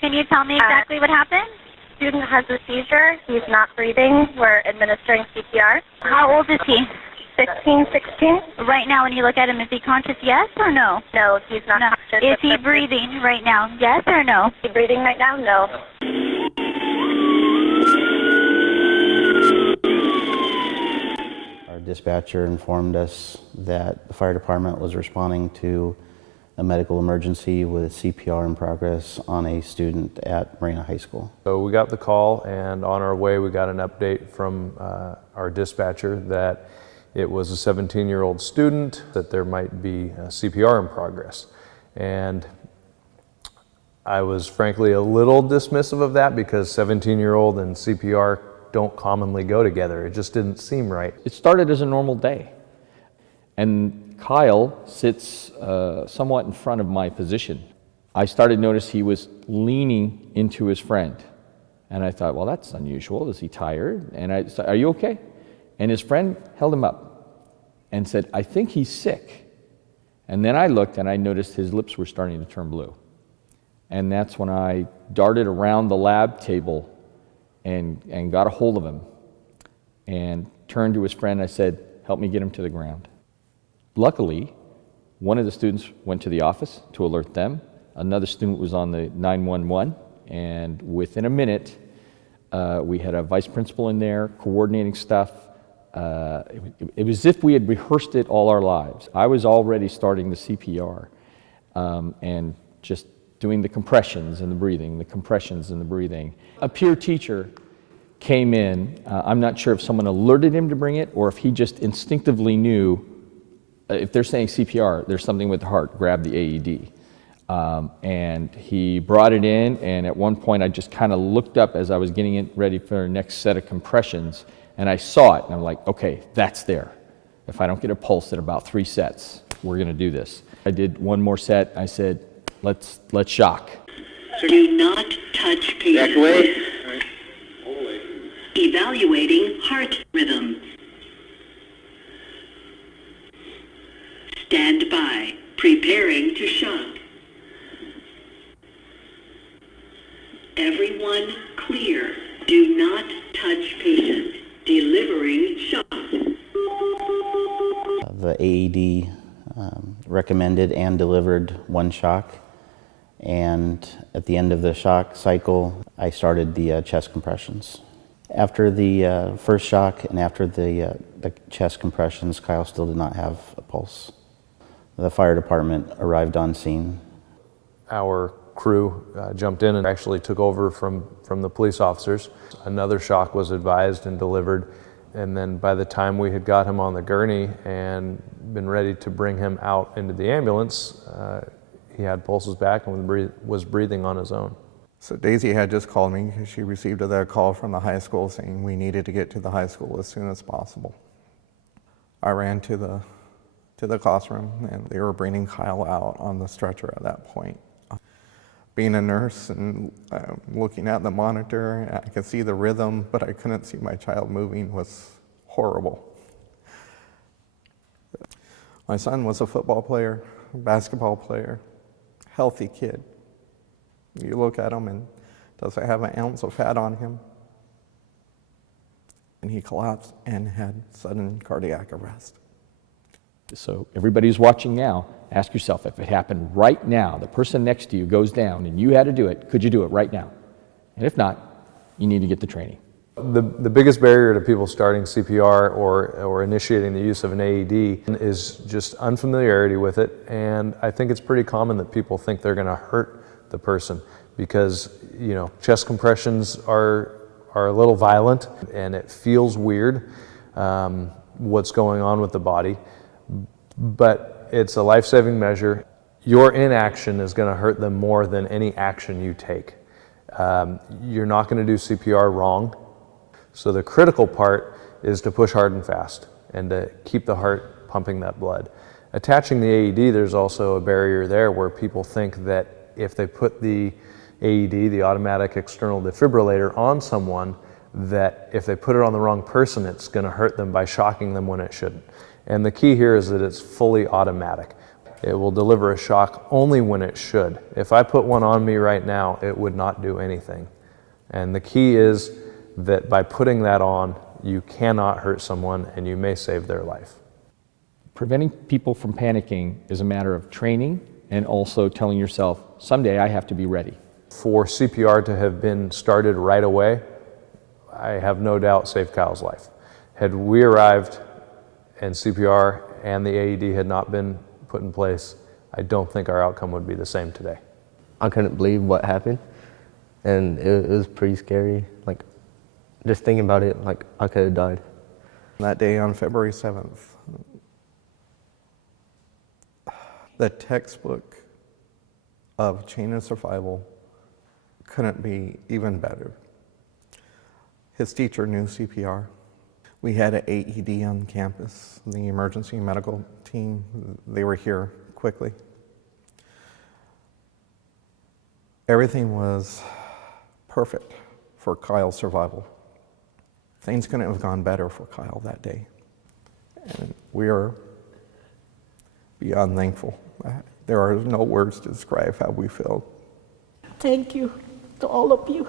Can you tell me exactly what happened? Student has a seizure. He's not breathing. We're administering CPR. How old is he? 16. Right now, when you look at him, is he conscious, yes or no? No, he's not conscious. Is he breathing right now, yes or no? Is he breathing right now? No. Our dispatcher informed us that the fire department was responding to a medical emergency with CPR in progress on a student at Marina High School. So we got the call, and on our way we got an update from our dispatcher that it was a 17-year-old student, that there might be CPR in progress. And I was frankly a little dismissive of that because 17-year-old and CPR don't commonly go together. It just didn't seem right. It started as a normal day. And Kyle sits somewhat in front of my position. I started to notice he was leaning into his friend. And I thought, well, that's unusual. Is he tired? And I said, are you okay? And his friend held him up and said, I think he's sick. And then I looked and I noticed his lips were starting to turn blue. And that's when I darted around the lab table and got a hold of him and turned to his friend. I said, help me get him to the ground. Luckily, one of the students went to the office to alert them. Another student was on the 911, and within a minute, we had a vice principal in there coordinating stuff. It was as if we had rehearsed it all our lives. I was already starting the CPR and just doing the compressions and the breathing, the compressions and the breathing. A peer teacher came in. I'm not sure if someone alerted him to bring it or if he just instinctively knew if they're saying CPR, there's something with the heart, grab the AED. And he brought it in, and at one point I just kind of looked up as I was getting it ready for the next set of compressions, and I saw it, and I'm like, okay, that's there. If I don't get a pulse at about 3 sets, we're gonna do this. I did one more set. I said, let's shock. Do not touch patient. Back away. Evaluating heart rhythm. Stand by. Preparing to shock. Everyone clear. Do not touch patient. Delivering shock. The AED recommended and delivered 1 shock. And at the end of the shock cycle, I started the chest compressions. After the first shock and after the chest compressions, Kyle still did not have a pulse. The fire department arrived on scene. Our crew jumped in and actually took over from the police officers. Another shock was advised and delivered, and then by the time we had got him on the gurney and been ready to bring him out into the ambulance, he had pulses back and was breathing on his own. So Daisy had just called me because she received a call from the high school saying we needed to get to the high school as soon as possible. I ran to the classroom, and they were bringing Kyle out on the stretcher at that point. Being a nurse and looking at the monitor, I could see the rhythm, but I couldn't see my child moving was horrible. My son was a football player, basketball player, healthy kid. You look at him and doesn't have an ounce of fat on him. And he collapsed and had sudden cardiac arrest. So everybody's watching now, ask yourself, if it happened right now, the person next to you goes down and you had to do it, could you do it right now? And if not, you need to get the training. The biggest barrier to people starting CPR or initiating the use of an AED is just unfamiliarity with it, and I think it's pretty common that people think they're going to hurt the person because, you know, chest compressions are a little violent and it feels weird what's going on with the body. But it's a life-saving measure. Your inaction is going to hurt them more than any action you take. You're not going to do CPR wrong. So the critical part is to push hard and fast and to keep the heart pumping that blood. Attaching the AED, there's also a barrier there where people think that if they put the AED, the automatic external defibrillator, on someone, that if they put it on the wrong person, it's going to hurt them by shocking them when it shouldn't. And the key here is that it's fully automatic. It will deliver a shock only when it should. If I put one on me right now, it would not do anything. And the key is that by putting that on, you cannot hurt someone and you may save their life. Preventing people from panicking is a matter of training and also telling yourself, someday I have to be ready. For CPR to have been started right away, I have no doubt saved Kyle's life. Had we arrived and CPR and the AED had not been put in place, I don't think our outcome would be the same today. I couldn't believe what happened, and it was pretty scary. Like, just thinking about it, like, I could have died. That day on February 7th, the textbook of chain of survival couldn't be even better. His teacher knew CPR. We had an AED on campus, the emergency medical team. They were here quickly. Everything was perfect for Kyle's survival. Things couldn't have gone better for Kyle that day. And we are beyond thankful. There are no words to describe how we feel. Thank you to all of you.